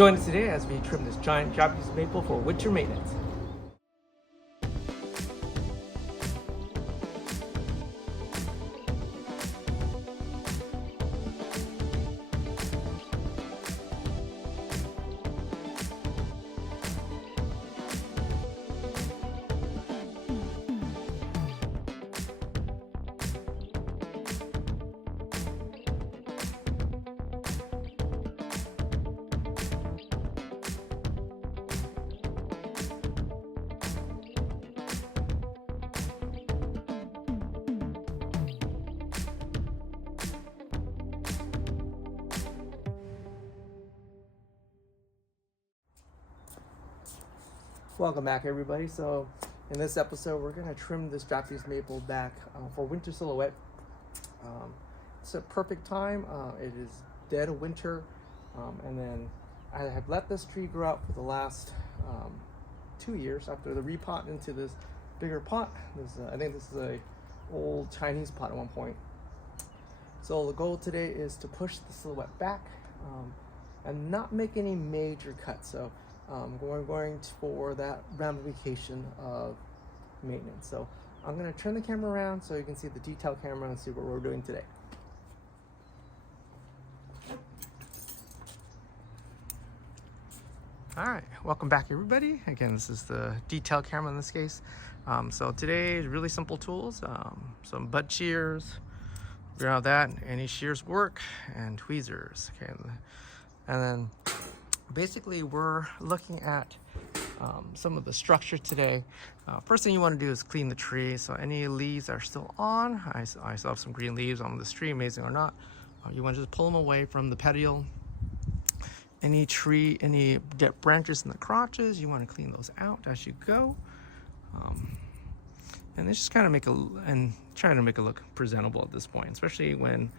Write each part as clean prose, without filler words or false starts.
Join us today as we trim this giant Japanese maple for winter maintenance. Welcome back, everybody. So in this episode we're going to trim this Japanese maple back for winter silhouette. It's a perfect time. It is dead of winter, and then I have let this tree grow out for the last 2 years after the repot into this bigger pot. I think this is a old Chinese pot at one point. So the goal today is to push the silhouette back and not make any major cuts. So we're going for that ramification of maintenance. So I'm going to turn the camera around so you can see the detail camera and see what we're doing today. All right, welcome back, everybody. Again, this is the detail camera in this case. So today is really simple tools, some butt shears, figure out that, any shears work, and tweezers. Okay, and then basically we're looking at some of the structure today. First thing you want to do is clean the tree. So any leaves are still on, I still have some green leaves on this tree, amazing or not. You want to just pull them away from the petiole. Any dead branches in the crotches, you want to clean those out as you go. And it's just kind of trying to make it look presentable at this point, especially when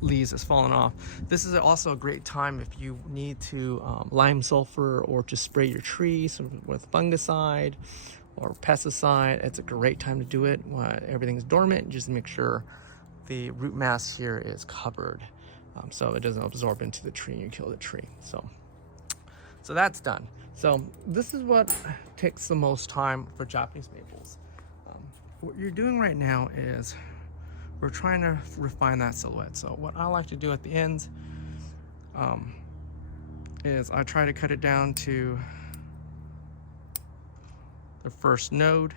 leaves has fallen off. This is also a great time if you need to lime sulfur or to spray your trees with fungicide or pesticide. It's a great time to do it when everything's dormant. Just make sure the root mass here is covered so it doesn't absorb into the tree and you kill the tree. So that's done. So this is what takes the most time for Japanese maples. What you're doing right now is we're trying to refine that silhouette. So what I like to do at the ends is I try to cut it down to the first node.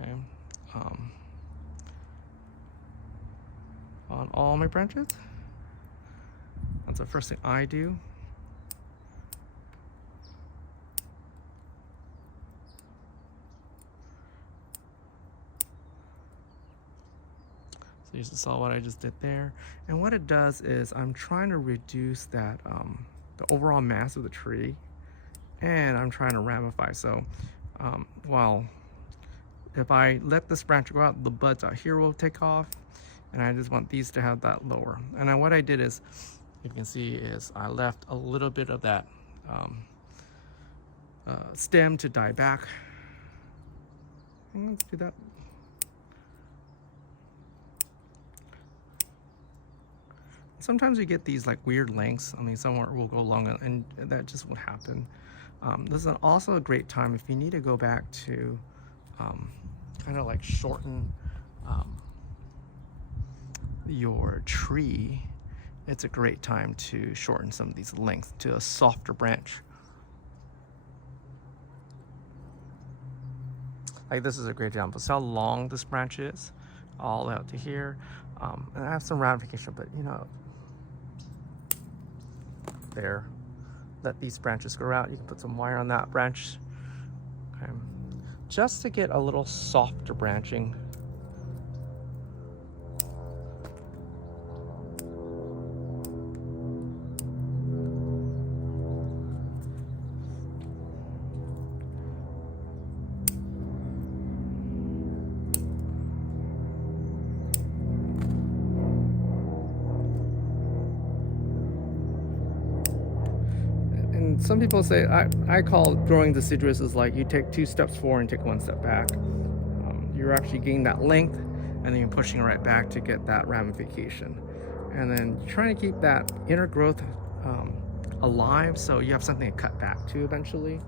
Okay, on all my branches. That's the first thing I do. So you just saw what I just did there. And what it does is I'm trying to reduce that, the overall mass of the tree, and I'm trying to ramify. So while if I let this branch go out, the buds out here will take off, and I just want these to have that lower. And then what I did is, you can see, is I left a little bit of that stem to die back. And let's do that. Sometimes you get these like weird lengths. I mean, somewhere will go long, and that just would happen. This is also a great time if you need to go back to kind of like shorten your tree. It's a great time to shorten some of these lengths to a softer branch. Like this is a great example. See how long this branch is, all the way out to here. And I have some ramification, but you know, there, let these branches grow out. You can put some wire on that branch, okay, just to get a little softer branching. Some people say, I call growing deciduous is like you take 2 steps forward and take 1 step back. You're actually getting that length, and then you're pushing right back to get that ramification. And then you're trying to keep that inner growth alive, so you have something to cut back to eventually.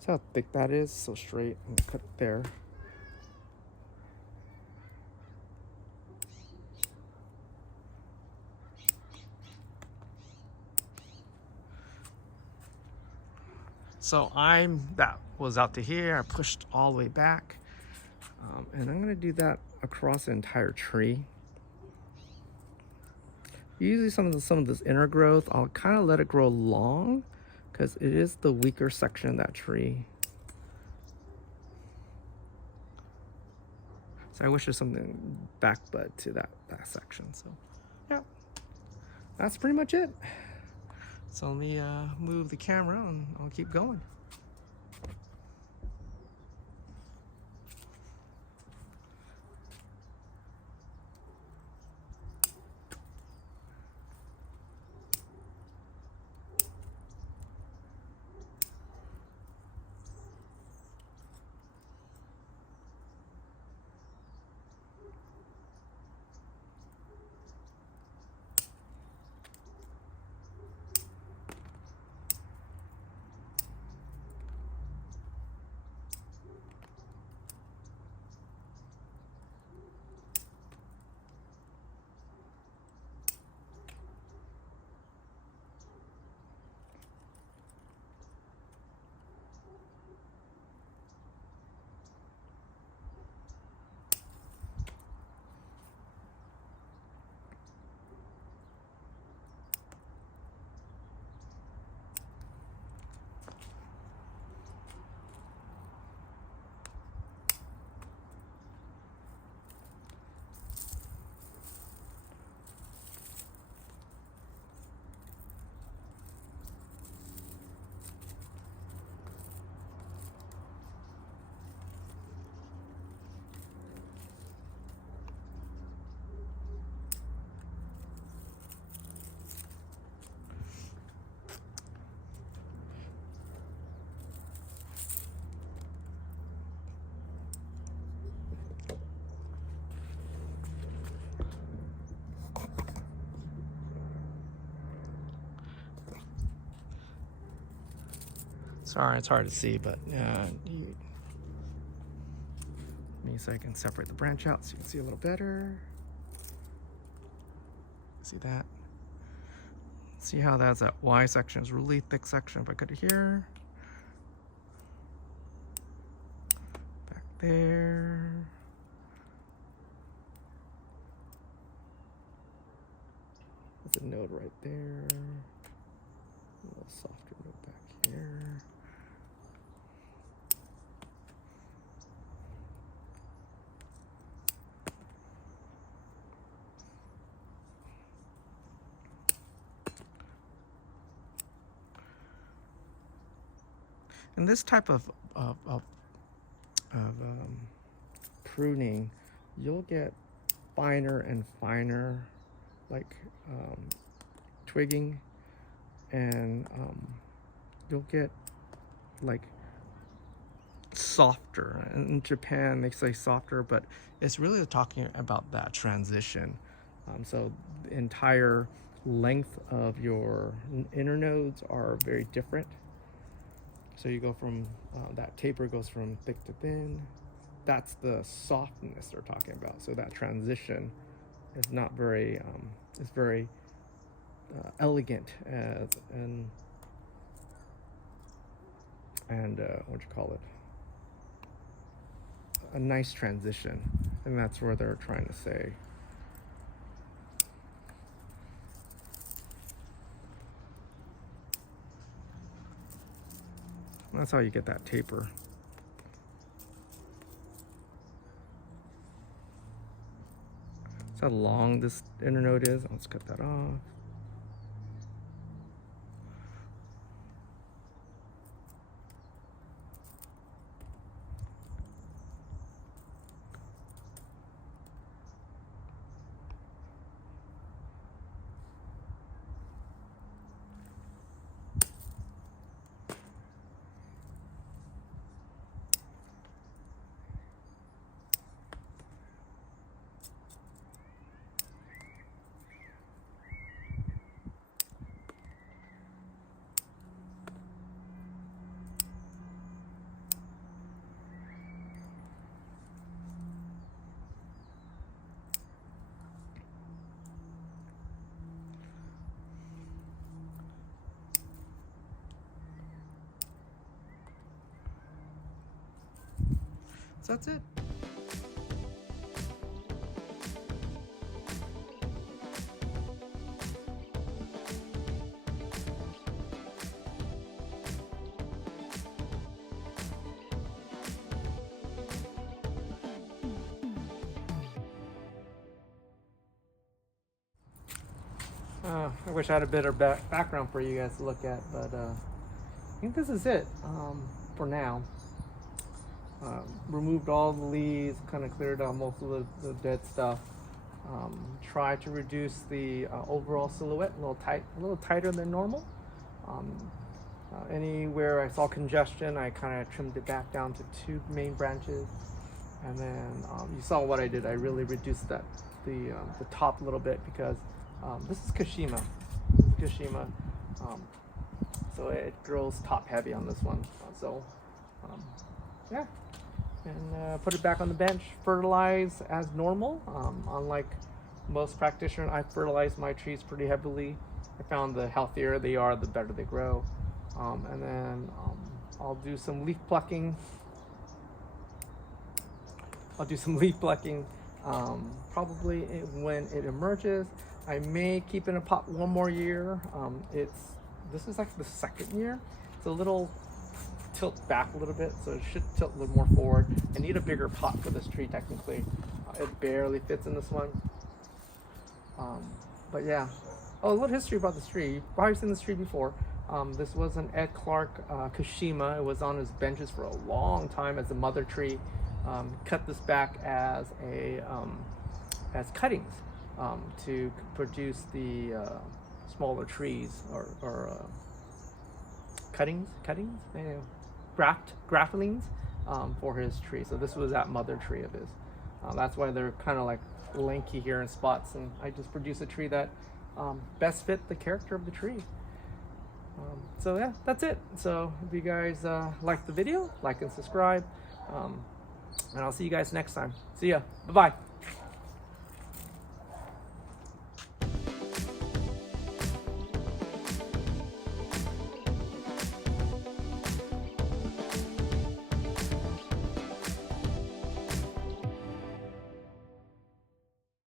See how thick that is? So straight. I'm gonna cut it there. So that was out to here. I pushed all the way back. And I'm gonna do that across the entire tree. Usually some of this inner growth, I'll kind of let it grow long because it is the weaker section of that tree. So I wish there's something back bud to that section. So yeah, that's pretty much it. So let me move the camera and I'll keep going. Sorry, it's hard to see, but means I can separate the branch out so you can see a little better. See that? See how that's that Y section is really thick section. If I cut it here, back there. There's a node right there. A little softer node back here. And this type of pruning, you'll get finer and finer, like twigging, and you'll get like softer. In Japan, they say softer, but it's really talking about that transition. So the entire length of your inner nodes are very different. So you go from, that taper goes from thick to thin. That's the softness they're talking about. So that transition is not very, it's very elegant and what you call it? A nice transition. And that's where they're trying to say. That's how you get that taper. That's how long this internode is. Let's cut that off. So that's it. I wish I had a better background for you guys to look at, but I think this is it for now. Removed all the leaves, kind of cleared out most of the dead stuff. Try to reduce the overall silhouette a little tighter than normal. Anywhere I saw congestion, I kind of trimmed it back down to 2 main branches, and then you saw what I did. I really reduced the top a little bit because this is Kashima. So it grows top heavy on this one. Yeah. And put it back on the bench, fertilize as normal. Unlike most practitioners, I fertilize my trees pretty heavily. I found the healthier they are, the better they grow. And then I'll do some leaf plucking. Probably when it emerges. I may keep in a pot 1 more year. This is like the 2nd year. It's a little tilt back a little bit, so it should tilt a little more forward. I need a bigger pot for this tree technically. It barely fits in this one. But yeah. Oh, a little history about this tree. You've probably seen this tree before. This was an Ed Clark Kashima. It was on his benches for a long time as a mother tree. Cut this back as cuttings to produce the smaller trees or cuttings, graftlings for his tree. So this was that mother tree of his. That's why they're kind of like lanky here in spots, and I just produce a tree that best fit the character of the tree. So yeah, that's it. So if you guys like the video, like and subscribe, and I'll see you guys next time. See ya. Bye-bye.